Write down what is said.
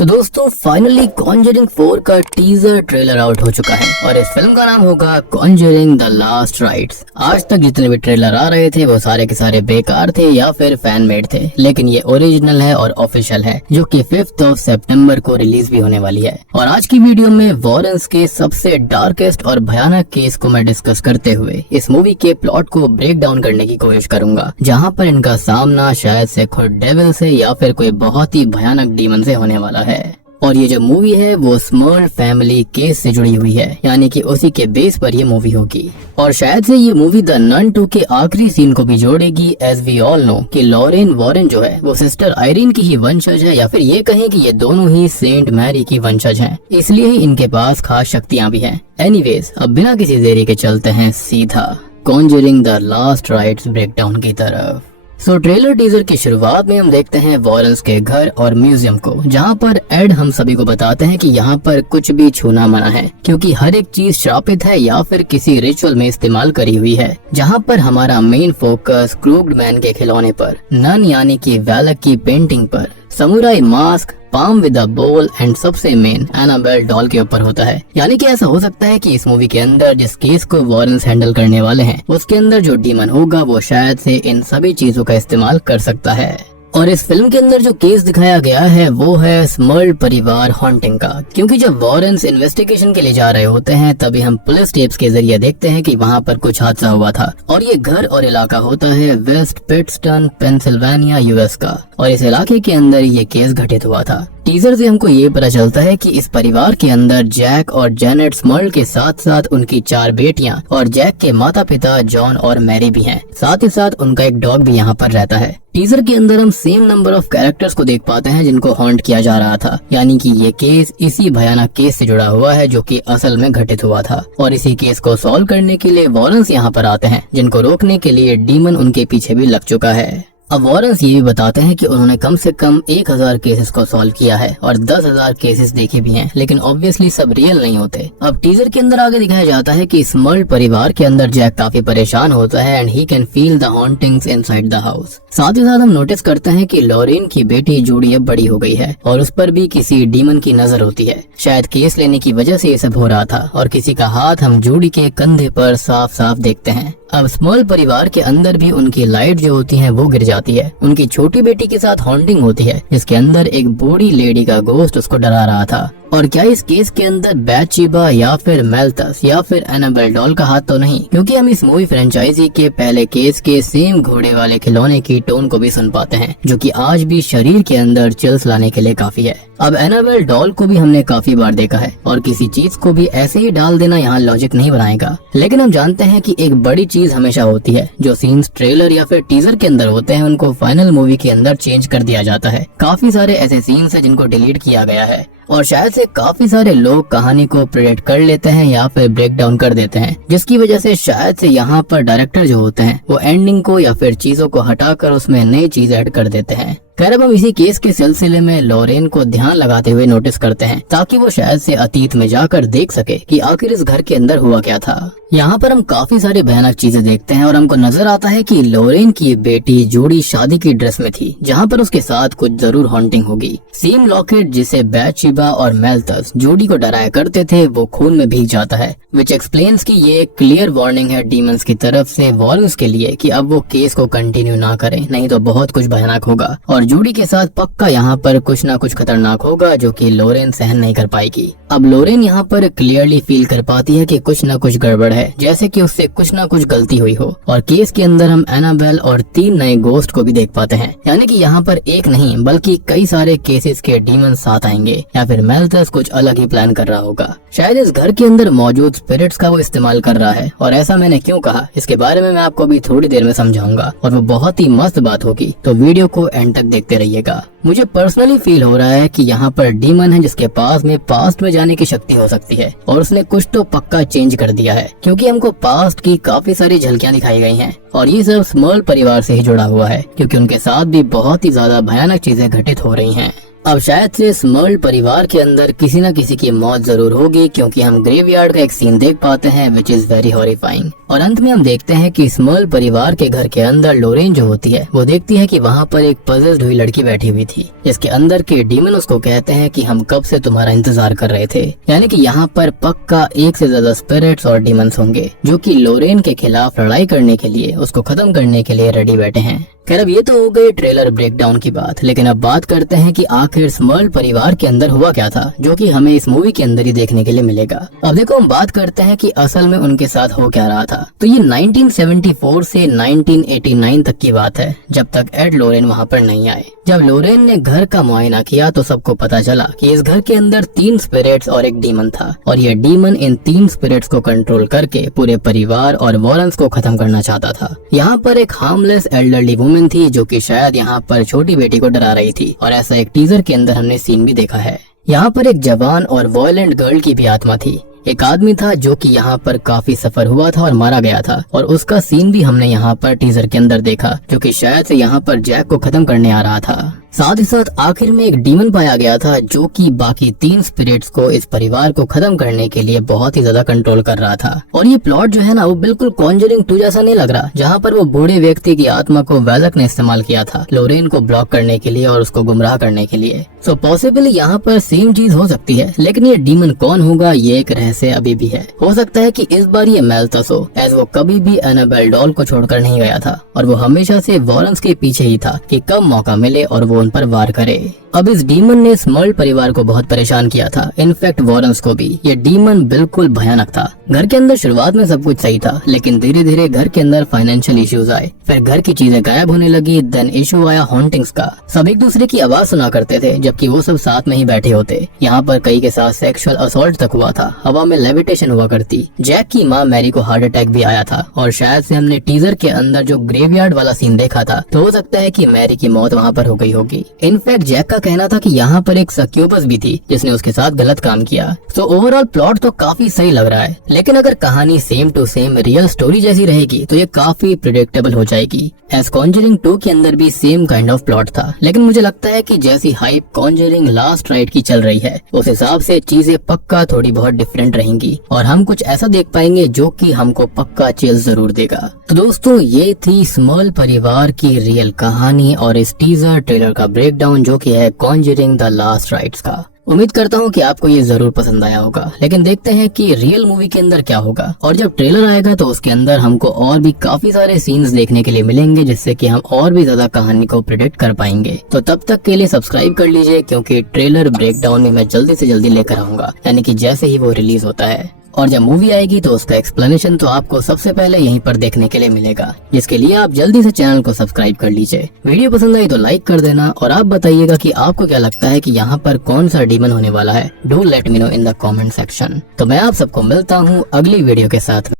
तो दोस्तों finally Conjuring 4 का टीजर ट्रेलर आउट हो चुका है और इस फिल्म का नाम होगा कॉन्जरिंग द लास्ट राइट्स। आज तक जितने भी ट्रेलर आ रहे थे वो सारे के सारे बेकार थे या फिर फैन मेड थे, लेकिन ये ओरिजिनल है और ऑफिशियल है जो कि 5 सितंबर को रिलीज भी होने वाली है। और आज की वीडियो में वॉरेंस के सबसे डार्केस्ट और भयानक केस को मैं डिस्कस करते हुए इस मूवी के प्लॉट को ब्रेक डाउन करने की कोशिश करूंगा, जहाँ पर इनका सामना शायद से खुद डेविल से या फिर कोई बहुत ही भयानक डीमन से होने वाला है। और ये जो मूवी है वो स्मॉल फैमिली केस से जुड़ी हुई है, यानी कि उसी के बेस पर ये मूवी होगी। और शायद से ये मूवी द नन 2 के आखिरी सीन को भी जोड़ेगी। एज वी ऑल नो कि लॉरेन वॉरेन जो है वो सिस्टर आयरीन की ही वंशज है, या फिर ये कहें कि ये दोनों ही सेंट मैरी की वंशज हैं, इसलिए ही इनके पास खास शक्तियां भी हैं। एनीवेज, अब बिना किसी देरी के चलते हैं सीधा Conjuring the last rites breakdown की तरफ। ट्रेलर टीजर की शुरुआत में हम देखते हैं वॉरेंस के घर और म्यूजियम को, जहां पर एड हम सभी को बताते हैं कि यहाँ पर कुछ भी छूना मना है, क्योंकि हर एक चीज श्रापित है या फिर किसी रिचुअल में इस्तेमाल करी हुई है। जहाँ पर हमारा मेन फोकस क्रूग्ड मैन के खिलौने पर, नन यानी कि वैलक की पेंटिंग पर, samurai mask, palm with a बोल एंड सबसे मेन एनाबेल डॉल के ऊपर होता है। यानी कि ऐसा हो सकता है कि इस मूवी के अंदर जिस केस को वॉरेंस हैंडल करने वाले हैं उसके अंदर जो डीमन होगा वो शायद से इन सभी चीजों का इस्तेमाल कर सकता है। और इस फिल्म के अंदर जो केस दिखाया गया है वो है स्मर्ल परिवार हॉन्टिंग का, क्योंकि जब वॉरेंस इन्वेस्टिगेशन के लिए जा रहे होते हैं तभी हम पुलिस टेप्स के जरिए देखते हैं कि वहाँ पर कुछ हादसा हुआ था। और ये घर और इलाका होता है वेस्ट पिट्सटन, पेंसिल्वेनिया, यूएस का, और इस इलाके के अंदर ये केस घटित हुआ था। टीजर से हमको ये पता चलता है कि इस परिवार के अंदर जैक और जेनेट स्मर्ल के साथ साथ उनकी 4 बेटियां और जैक के माता पिता जॉन और मैरी भी हैं। साथ ही साथ उनका एक डॉग भी यहाँ पर रहता है। टीजर के अंदर हम सेम नंबर ऑफ कैरेक्टर्स को देख पाते हैं जिनको हॉन्ट किया जा रहा था, यानी कि ये केस इसी भयानक केस से जुड़ा हुआ है जो कि असल में घटित हुआ था। और इसी केस को सॉल्व करने के लिए वॉरेंस यहाँ पर आते हैं, जिनको रोकने के लिए डीमन उनके पीछे भी लग चुका है। अब वॉरेंस ये भी बताते हैं कि उन्होंने कम से कम 1000 केसेस को सॉल्व किया है और 10,000 केसेस देखे भी हैं, लेकिन ऑब्वियसली सब रियल नहीं होते। अब टीजर के अंदर आगे दिखाया जाता है कि स्मर्ल परिवार के अंदर जैक काफी परेशान होता है and he can feel the hauntings inside the house. साथ ही साथ हम नोटिस करते हैं कि लॉरेन की बेटी जूडी अब बड़ी हो गई है और उस पर भी किसी डीमन की नजर होती है। शायद केस लेने की वजह से ये सब हो रहा था, और किसी का हाथ हम जूडी के कंधे पर साफ साफ देखते हैं। अब स्मॉल परिवार के अंदर भी उनकी लाइट जो होती है वो गिर जाती है। उनकी छोटी बेटी के साथ हॉन्टिंग होती है, जिसके अंदर एक बूढ़ी लेडी का गोस्ट उसको डरा रहा था। और क्या इस केस के अंदर बैथशेबा या फिर मेल्थस या फिर एनाबेल डॉल का हाथ तो नहीं, क्योंकि हम इस मूवी फ्रेंचाइजी के पहले केस के सेम घोड़े वाले खिलौने की टोन को भी सुन पाते हैं, जो कि आज भी शरीर के अंदर चिल्स लाने के लिए काफी है। अब एनाबेल डॉल को भी हमने काफी बार देखा है, और किसी चीज को भी ऐसे ही डाल देना यहाँ लॉजिक नहीं बनाएगा। लेकिन हम जानते हैं कि एक बड़ी चीज हमेशा होती है, जो सीन्स ट्रेलर या फिर टीजर के अंदर होते हैं उनको फाइनल मूवी के अंदर चेंज कर दिया जाता है। काफी सारे ऐसे सीन्स हैं जिनको डिलीट किया गया है, और शायद से काफी सारे लोग कहानी को प्रेडिक्ट कर लेते हैं या फिर ब्रेक डाउन कर देते हैं, जिसकी वजह से शायद से यहाँ पर डायरेक्टर जो होते हैं वो एंडिंग को या फिर चीजों को हटाकर उसमें नई चीज ऐड कर देते हैं। खैर, अब हम इसी केस के सिलसिले में लॉरेन को ध्यान लगाते हुए नोटिस करते हैं, ताकि वो शायद से अतीत में जाकर देख सके कि आखिर इस घर के अंदर हुआ क्या था। यहाँ पर हम काफी सारी भयानक चीजें देखते हैं और हमको नजर आता है कि लॉरेन की बेटी जूडी शादी की ड्रेस में थी, जहाँ पर उसके साथ कुछ जरूर हॉन्टिंग होगी। सेम लॉकेट जिसे बैथशेबा और मेल्थस जूडी को डराया करते थे वो खून में भीग जाता है, विच एक्सप्लेन्स कि ये क्लियर वार्निंग है डीमंस की तरफ से वॉरेंस के लिए कि अब वो केस को कंटिन्यू ना करें, नहीं तो बहुत कुछ भयानक होगा। और जूडी के साथ पक्का यहाँ पर कुछ ना कुछ खतरनाक होगा जो कि लॉरेन सहन नहीं कर पाएगी। अब लॉरेन यहाँ पर क्लियरली फील कर पाती है कि कुछ ना कुछ गड़बड़ है, जैसे कि उससे कुछ ना कुछ गलती हुई हो। और केस के अंदर हम एनाबेल और 3 नए गोस्ट को भी देख पाते हैं, यानी कि यहाँ पर एक नहीं बल्कि कई सारे केसेस के डीमन साथ आएंगे, या फिर मेल्थस कुछ अलग ही प्लान कर रहा होगा। शायद इस घर के अंदर मौजूद स्पिरिट्स का वो इस्तेमाल कर रहा है, और ऐसा मैंने क्यों कहा इसके बारे में मैं आपको अभी थोड़ी देर में समझाऊंगा, और वो बहुत ही मस्त बात होगी, तो वीडियो को एंड तक देखते रहिएगा। मुझे पर्सनली फील हो रहा है कि यहाँ पर डीमन है जिसके पास में पास्ट में जाने की शक्ति हो सकती है, और उसने कुछ तो पक्का चेंज कर दिया है, क्योंकि हमको पास्ट की काफी सारी झलकियां दिखाई गई हैं, और ये सब स्मॉल परिवार से ही जुड़ा हुआ है, क्योंकि उनके साथ भी बहुत ही ज्यादा भयानक चीजें घटित हो रही हैं। अब शायद से स्मर्ल परिवार के अंदर किसी न किसी की मौत जरूर होगी, क्योंकि हम ग्रेवयार्ड का एक सीन देख पाते हैं विच इज वेरी हॉरिफाइंग। और अंत में हम देखते हैं कि स्मर्ल परिवार के घर के अंदर लोरेन जो होती है वो देखती है कि वहाँ पर एक पजेस्ड हुई लड़की बैठी हुई थी, जिसके अंदर के डीमन उसको कहते हैं कि हम कब से तुम्हारा इंतजार कर रहे थे। यानी कि यहाँ पर पक्का एक से ज्यादा स्पिरिट्स और डीमंस होंगे जो कि लोरेन के खिलाफ लड़ाई करने के लिए, उसको खत्म करने के लिए रेडी बैठे हैं। खैर अब ये तो हो गई ट्रेलर ब्रेकडाउन की बात, लेकिन अब बात करते हैं कि आखिर स्मर्ल परिवार के अंदर हुआ क्या था जो कि हमें इस मूवी के अंदर ही देखने के लिए मिलेगा। अब देखो हम बात करते हैं कि असल में उनके साथ हो क्या रहा था। तो ये 1974 से 1989 तक की बात है, जब तक एड लोरेन वहाँ पर नहीं आए। जब लोरेन ने घर का मुआयना किया तो सबको पता चला कि इस घर के अंदर 3 स्पिरिट्स और एक डीमन था, और ये डीमन इन 3 स्पिरिट्स को कंट्रोल करके पूरे परिवार और वॉरेंस को खत्म करना चाहता था। यहाँ पर एक हार्मलेस एल्डरली वुमेन थी जो कि शायद यहाँ पर छोटी बेटी को डरा रही थी, और ऐसा एक टीजर के अंदर हमने सीन भी देखा है। यहाँ पर एक जवान और वॉयलेंट गर्ल की भी आत्मा थी। एक आदमी था जो कि यहाँ पर काफी सफर हुआ था और मारा गया था, और उसका सीन भी हमने यहाँ पर टीजर के अंदर देखा, जो कि शायद से यहाँ पर जैक को खत्म करने आ रहा था। साथ ही साथ आखिर में एक डीमन पाया गया था जो कि बाकी 3 स्पिरिट्स को, इस परिवार को खत्म करने के लिए बहुत ही ज्यादा कंट्रोल कर रहा था। और ये प्लॉट जो है ना वो बिल्कुल कॉन्जरिंग 2 जैसा नहीं लग रहा, जहाँ पर वो बूढ़े व्यक्ति की आत्मा को वैलक ने इस्तेमाल किया था लोरेन को ब्लॉक करने के लिए और उसको गुमराह करने के लिए। सो पॉसिबली यहाँ पर सेम चीज हो सकती है, लेकिन ये डीमन कौन होगा ये एक रहस्य अभी भी है। हो सकता है कि इस बार ये मेल्थस हो, एज वो कभी भी एनाबेल डॉल को छोड़कर नहीं गया था, और वो हमेशा से वॉरेंस के पीछे ही था कि कब मौका मिले और वो उन पर वार करे। अब इस डीमन ने स्मर्ल परिवार को बहुत परेशान किया था, इनफैक्ट वॉरेंस को भी। ये डीमन बिल्कुल भयानक था। घर के अंदर शुरुआत में सब कुछ सही था, लेकिन धीरे धीरे घर के अंदर फाइनेंशियल इश्यूज आए, फिर घर की चीजें गायब होने लगी, देन इशू आया हॉन्टिंग्स का। सब एक दूसरे की आवाज सुना करते थे जबकि वो सब साथ में ही बैठे होते। यहाँ पर कई के साथ सेक्सुअल असॉल्ट तक हुआ था, हवा में लेविटेशन हुआ करती। जैक की माँ मैरी को हार्ट अटैक भी आया था, और शायद से हमने टीजर के अंदर जो ग्रेवयार्ड वाला सीन देखा था तो हो सकता है कि मैरी की मौत वहाँ पर हो गई होगी। इनफैक्ट जैक का कहना था कि यहाँ पर एक सक्यूबस भी थी जिसने उसके साथ गलत काम किया। सो ओवरऑल प्लॉट तो काफी सही लग रहा है, लेकिन अगर कहानी same to same real story जैसी रहेगी तो ये काफी प्रिडिक्टेबल हो जाएगी। एज कॉन्जरिंग 2 के अंदर भी सेम काइंड ऑफ प्लॉट था, लेकिन मुझे लगता है कि जैसी हाइप कॉन्जरिंग लास्ट राइट की चल रही है उस हिसाब से चीजें पक्का थोड़ी बहुत डिफरेंट रहेंगी, और हम कुछ ऐसा देख पाएंगे जो कि हमको पक्का चिल जरूर देगा। तो दोस्तों ये थी स्मर्ल परिवार की रियल कहानी और इस टीजर ट्रेलर का ब्रेकडाउन जो कि है कॉन्जरिंग द लास्ट राइट्स का। उम्मीद करता हूँ कि आपको ये जरूर पसंद आया होगा, लेकिन देखते हैं कि रियल मूवी के अंदर क्या होगा। और जब ट्रेलर आएगा तो उसके अंदर हमको और भी काफी सारे सीन्स देखने के लिए मिलेंगे, जिससे कि हम और भी ज्यादा कहानी को प्रेडिक्ट कर पाएंगे। तो तब तक के लिए सब्सक्राइब कर लीजिए, क्योंकि ट्रेलर ब्रेकडाउन में मैं जल्दी से जल्दी लेकर आऊंगा, यानी कि जैसे ही वो रिलीज होता है। और जब मूवी आएगी तो उसका एक्सप्लेनेशन तो आपको सबसे पहले यहीं पर देखने के लिए मिलेगा, जिसके लिए आप जल्दी से चैनल को सब्सक्राइब कर लीजिए। वीडियो पसंद आई तो लाइक कर देना, और आप बताइएगा कि आपको क्या लगता है कि यहाँ पर कौन सा डीमन होने वाला है। Do let me know in the comment section. तो मैं आप सबको मिलता हूँ अगली वीडियो के साथ।